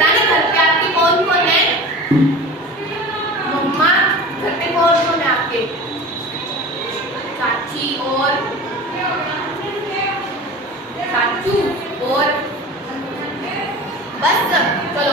रानी घर पे आपकी कौन कौन है? मम्मा। घर पे कौन कौन है आपके? चाची और चाचू और बस। चलो